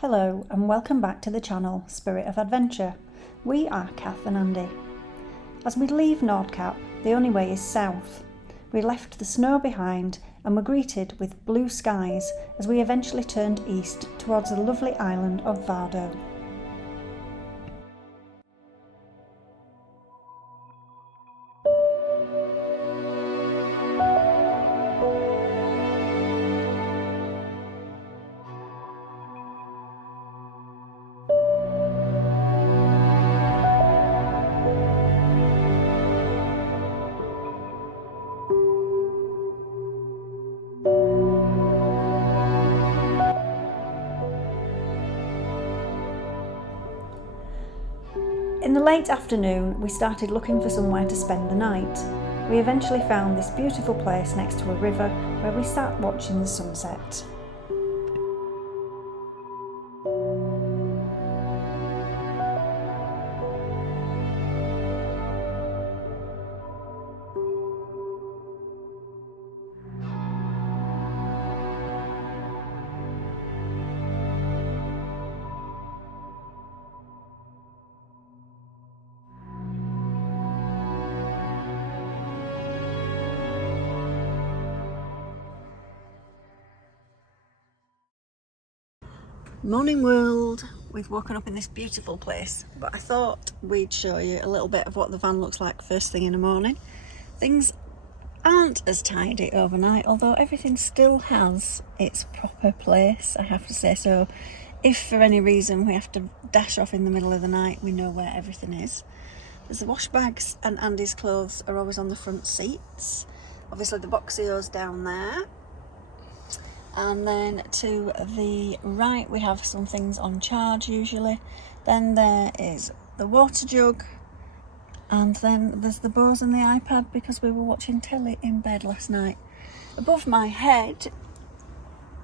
Hello and welcome back to the channel Spirit of Adventure. We are Kath and Andy. As we leave Nordkapp, the only way is south. We left the snow behind and were greeted with blue skies as we eventually turned east towards the lovely island of Vardø. In the late afternoon, we started looking for somewhere to spend the night. We eventually found this beautiful place next to a river where we sat watching the sunset. Morning world! We've woken up in this beautiful place, but I thought we'd show you a little bit of what the van looks like first thing in the morning. Things aren't as tidy overnight, although everything still has its proper place, I have to say. So if for any reason we have to dash off in the middle of the night, we know where everything is. There's the wash bags and Andy's clothes are always on the front seats. Obviously the boxios down there. And then to the right we have some things on charge usually. Then there is the water jug, and then there's the Bose and the iPad because we were watching telly in bed last night. Above my head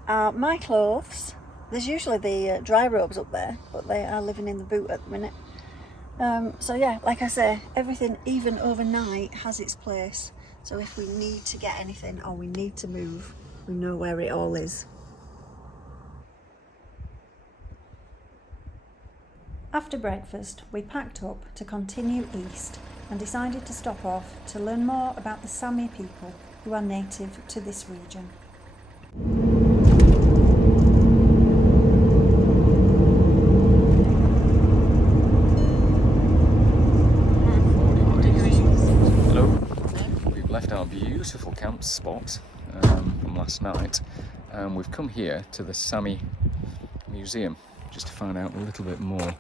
are my clothes. There's usually the dry robes up there, but they are living in the boot at the minute. So yeah, like I say, everything even overnight has its place. So if we need to get anything or we need to move, we know where it all is. After breakfast, we packed up to continue east and decided to stop off to learn more about the Sami people who are native to this region. Hello. We've left our beautiful camp spot from last night, and we've come here to the Sami Museum just to find out a little bit more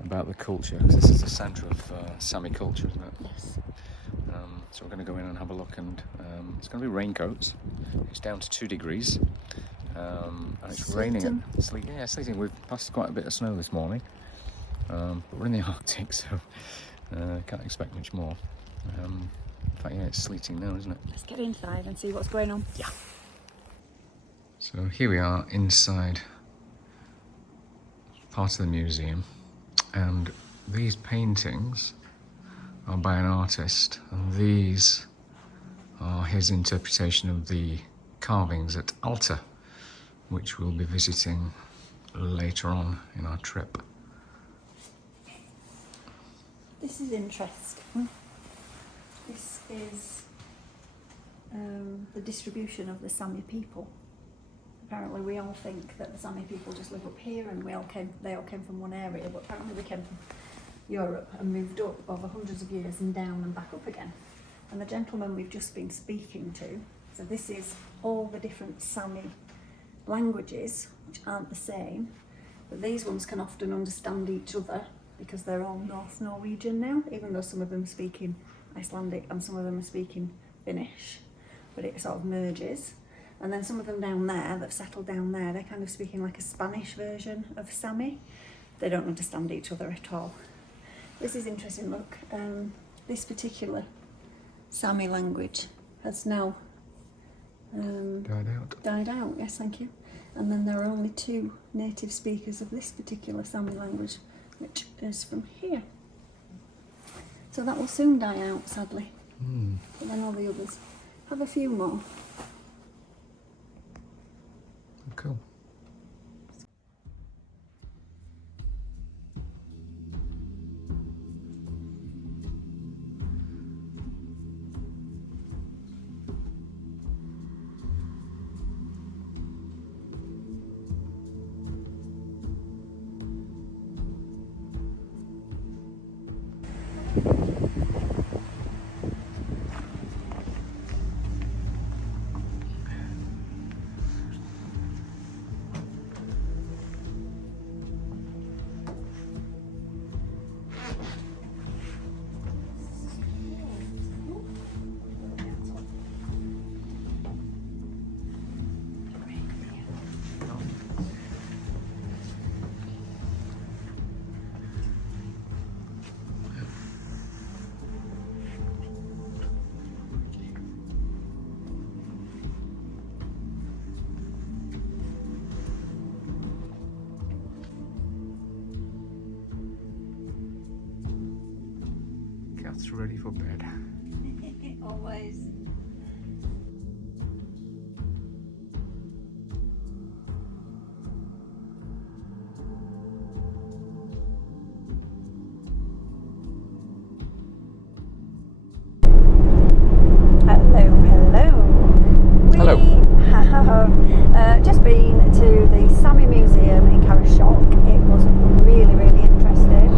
about the culture, because this is the centre of Sami culture, isn't it? Yes. So we're going to go in and have a look, and it's going to be raincoats. It's down to 2 degrees, and it's raining. Sleeting. We've passed quite a bit of snow this morning, but we're in the Arctic, so can't expect much more. In fact, yeah, it's sleeting now, isn't it? Let's get inside and see what's going on. Yeah. So here we are inside part of the museum, and these paintings are by an artist, and these are his interpretation of the carvings at Alta, which we'll be visiting later on in our trip. This is interesting. This is the distribution of the Sami people. Apparently we all think that the Sami people just live up here and they all came from one area, but apparently they came from Europe and moved up over hundreds of years and down and back up again. And the gentleman we've just been speaking to, so this is all the different Sami languages, which aren't the same, but these ones can often understand each other because they're all North Norwegian now, even though some of them are speaking Icelandic and some of them are speaking Finnish, but it sort of merges. And then some of them down there, that've settled down there, they're kind of speaking like a Spanish version of Sami. They don't understand each other at all. This is interesting, look. This particular Sami language has now died out, yes, thank you. And then there are only 2 native speakers of this particular Sami language, which is from here. So that will soon die out, sadly. But then all the others have a few more. Cool. Cat's ready for bed. Always. Hello. We have just been to the Sami Museum in Karasjok. It was really, really interesting.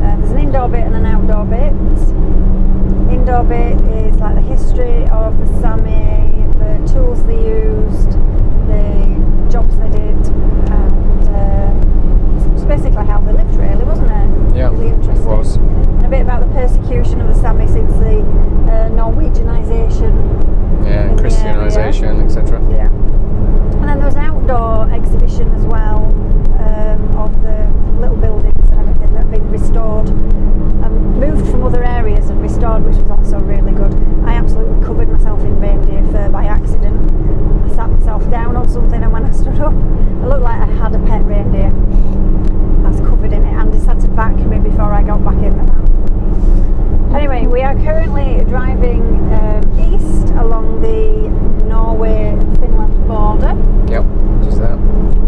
There's an indoor bit and an outdoor bit. Indoor bit is like the history of the Sami, the tools they used, the jobs they did, and just basically how they lived, really, wasn't it? Yeah, really interesting. it was. And a bit about the persecution of the Sami since the Norwegianisation. Yeah, Christianisation, etc. Yeah. And then there was an outdoor exhibition as well of the little buildings and everything that have been restored, moved from other areas and restored, which was also really good. I absolutely covered myself in reindeer fur by accident. I sat myself down on something, and when I stood up, I looked like I had a pet reindeer. I was covered in it. Andy had to back me before I got back in the van. Anyway, we are currently driving east along the Norway-Finland border. Yep, just that.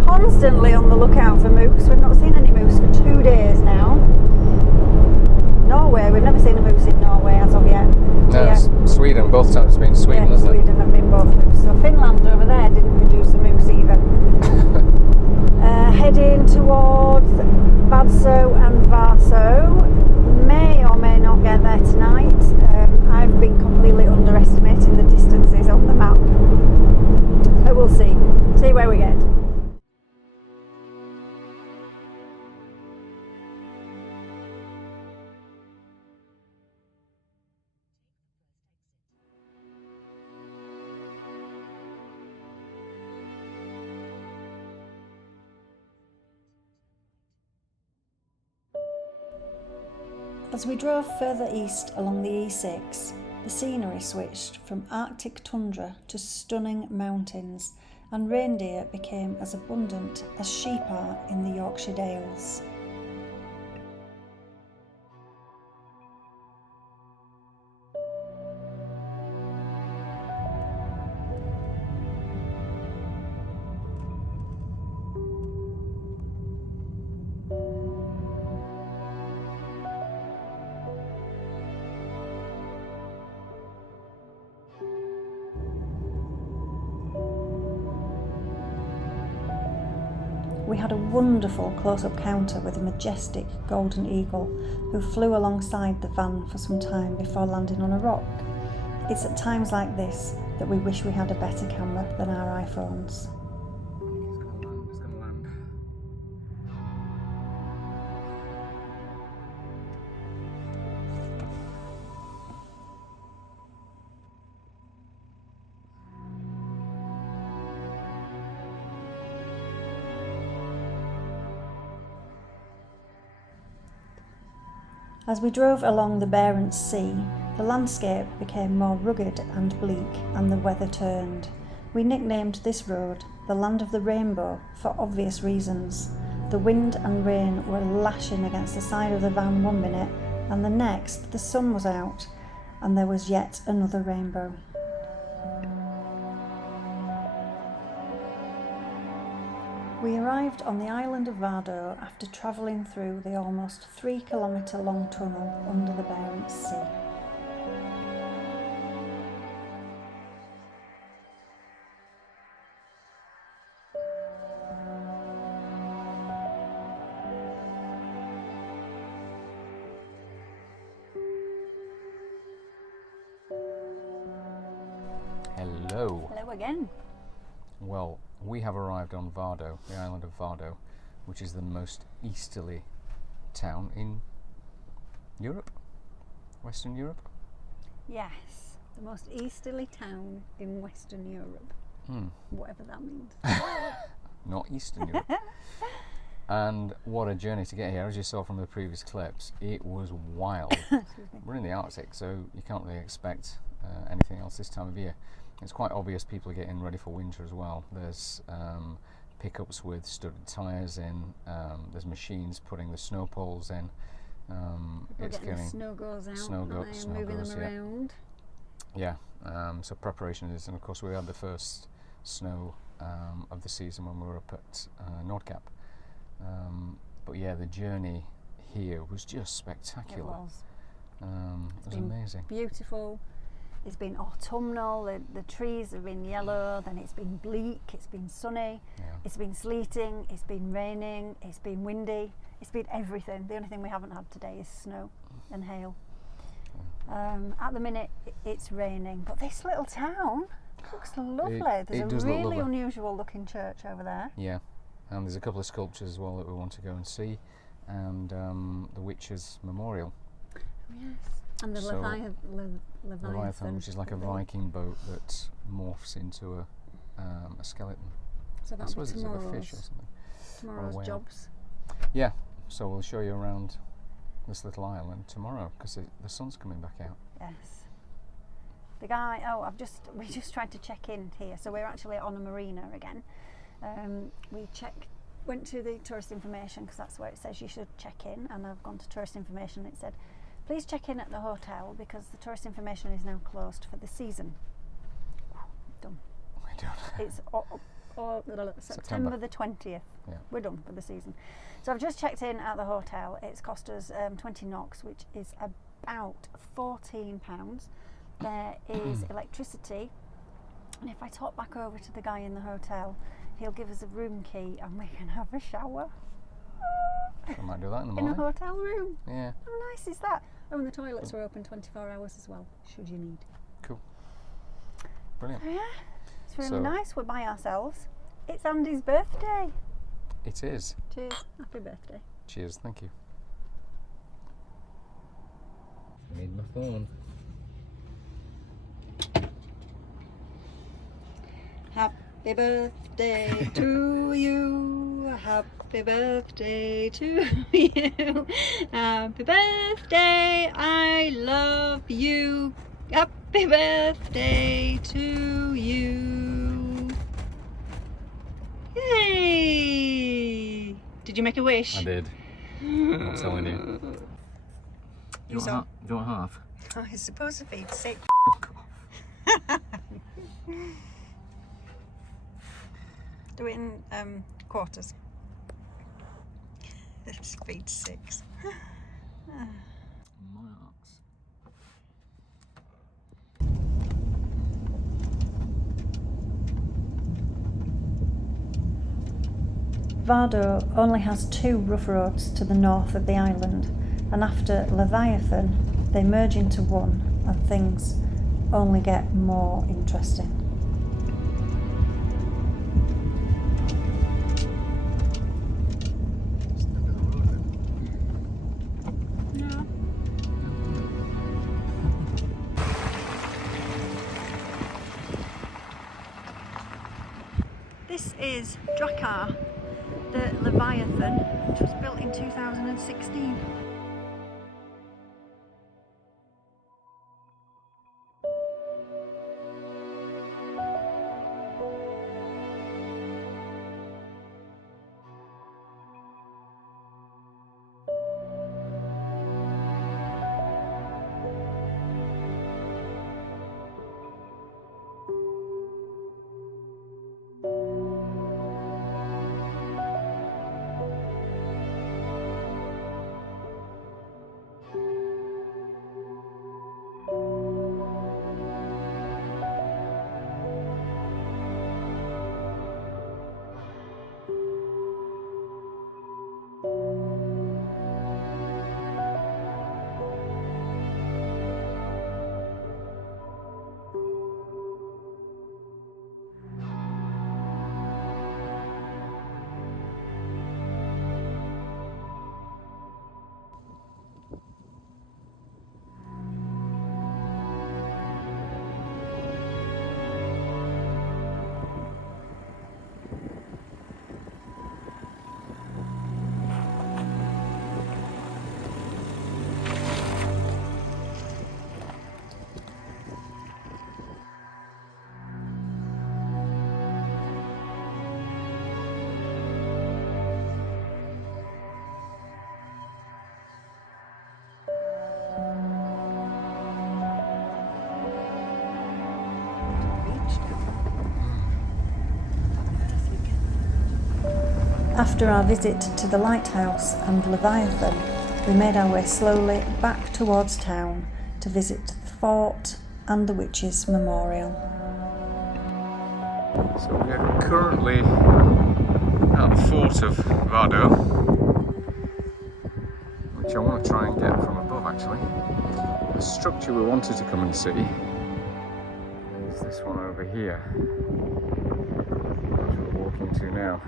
Constantly on the lookout for moose. We've not seen any moose for 2 days now. Norway, we've never seen a moose in Norway as of yet. No, Yeah. Sweden, both times it's been Sweden, Yeah, hasn't Sweden have been both moose. So Finland over there didn't produce a moose either. Heading towards Vardø and Varsø. May or may not get there tonight. I've been completely underestimating the distances on the map. So we'll see. See where we get. As we drove further east along the E6, the scenery switched from Arctic tundra to stunning mountains, and reindeer became as abundant as sheep are in the Yorkshire Dales. We had a wonderful close-up counter with a majestic golden eagle who flew alongside the van for some time before landing on a rock. It's at times like this that we wish we had a better camera than our iPhones. It's gonna land. As we drove along the Barents Sea, the landscape became more rugged and bleak and the weather turned. We nicknamed this road the Land of the Rainbow for obvious reasons. The wind and rain were lashing against the side of the van one minute, and the next the sun was out and there was yet another rainbow. We arrived on the island of Vardø after travelling through the almost 3 kilometre long tunnel under the Barents Sea. Hello. Hello again. Well, we have arrived on Vardø, the island of Vardø, which is the most easterly town in Europe, Western Europe. Yes, the most easterly town in Western Europe. Whatever that means. Not Eastern Europe. And what a journey to get here. As you saw from the previous clips, it was wild. We're in the Arctic, so you can't really expect anything else this time of year. It's quite obvious people are getting ready for winter as well. There's pickups with studded tyres in, there's machines putting the snow poles in. It's getting the snow goes out, snow moving goes, them around. Yeah, so preparation is, and of course we had the first snow of the season when we were up at Nordkapp. But yeah, the journey here was just spectacular. It was amazing. Beautiful. It's been autumnal, the trees have been yellow, then it's been bleak, it's been sunny, it's been sleeting, it's been raining, it's been windy, it's been everything. The only thing we haven't had today is snow and hail. At the minute it's raining, but this little town looks lovely. There's a really unusual looking church over there. Yeah, and there's a couple of sculptures as well that we want to go and see, and the Witches' Memorial. Yes. And the Leviathan, which is like a Viking boat that morphs into a skeleton. So I suppose it's like a fish or something. Tomorrow's jobs. Yeah, so we'll show you around this little island tomorrow because the sun's coming back out. Yes. The guy. We just tried to check in here, so we're actually on a marina again. Went to the tourist information because that's where it says you should check in, and I've gone to tourist information. It said, please check in at the hotel because the tourist information is now closed for the season. Done. We're done. It's September the 20th. Yeah. We're done for the season. So I've just checked in at the hotel. It's cost us 20 NOK, which is about £14. There is electricity, and if I talk back over to the guy in the hotel, he'll give us a room key and we can have a shower. I might do that in the morning. In a hotel room. Yeah. How nice is that? Oh, and the toilets are open 24 hours as well, should you need. Cool. Brilliant. Yeah, it's really nice. We're by ourselves. It's Andy's birthday. It is. Cheers. Happy birthday. Cheers. Thank you. Need my phone. Happy birthday to you. Happy birthday to you. Happy birthday, I love you. Happy birthday to you. Yay! Did you make a wish? I did. I'm telling you. Do you want half? Oh, it's supposed to be 6. Do it in quarters. Speed 6. Marks. Vardø only has 2 rough roads to the north of the island, and after Leviathan they merge into one and things only get more interesting. This is Drakkar, the Leviathan, which was built in 2016. After our visit to the lighthouse and Leviathan, we made our way slowly back towards town to visit the fort and the Witches' Memorial. So we are currently at the fort of Vardø, which I want to try and get from above actually. The structure we wanted to come and see is this one over here, which we're walking to now.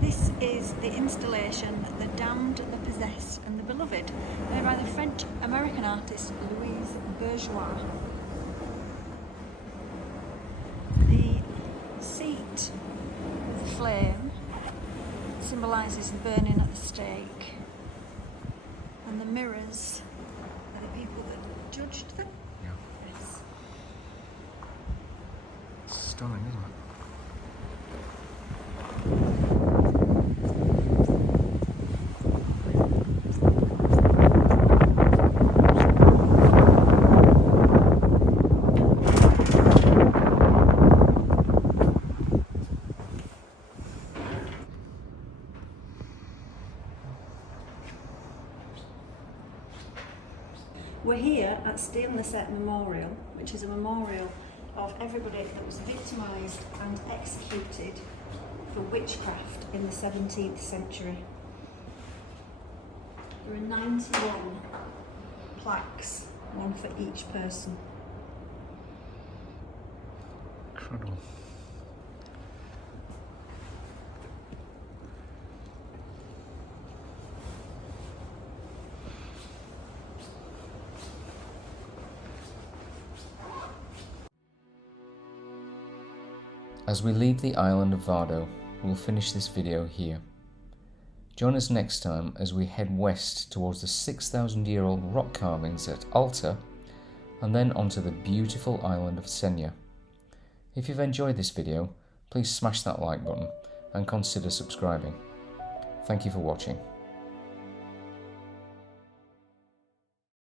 This is the installation The Damned, the Possessed and the Beloved, made by the French-American artist Louise Bourgeois. The seat with the flame symbolises the burning at the stake, and the mirrors are the people that judged them. Yeah. Yes. It's stunning, isn't it? We're here at Steilneset Memorial, which is a memorial of everybody that was victimised and executed for witchcraft in the 17th century. There are 91 plaques, one for each person. Incredible. As we leave the island of Vardø, we'll finish this video here. Join us next time as we head west towards the 6,000-year-old rock carvings at Alta, and then onto the beautiful island of Senja. If you've enjoyed this video, please smash that like button and consider subscribing. Thank you for watching.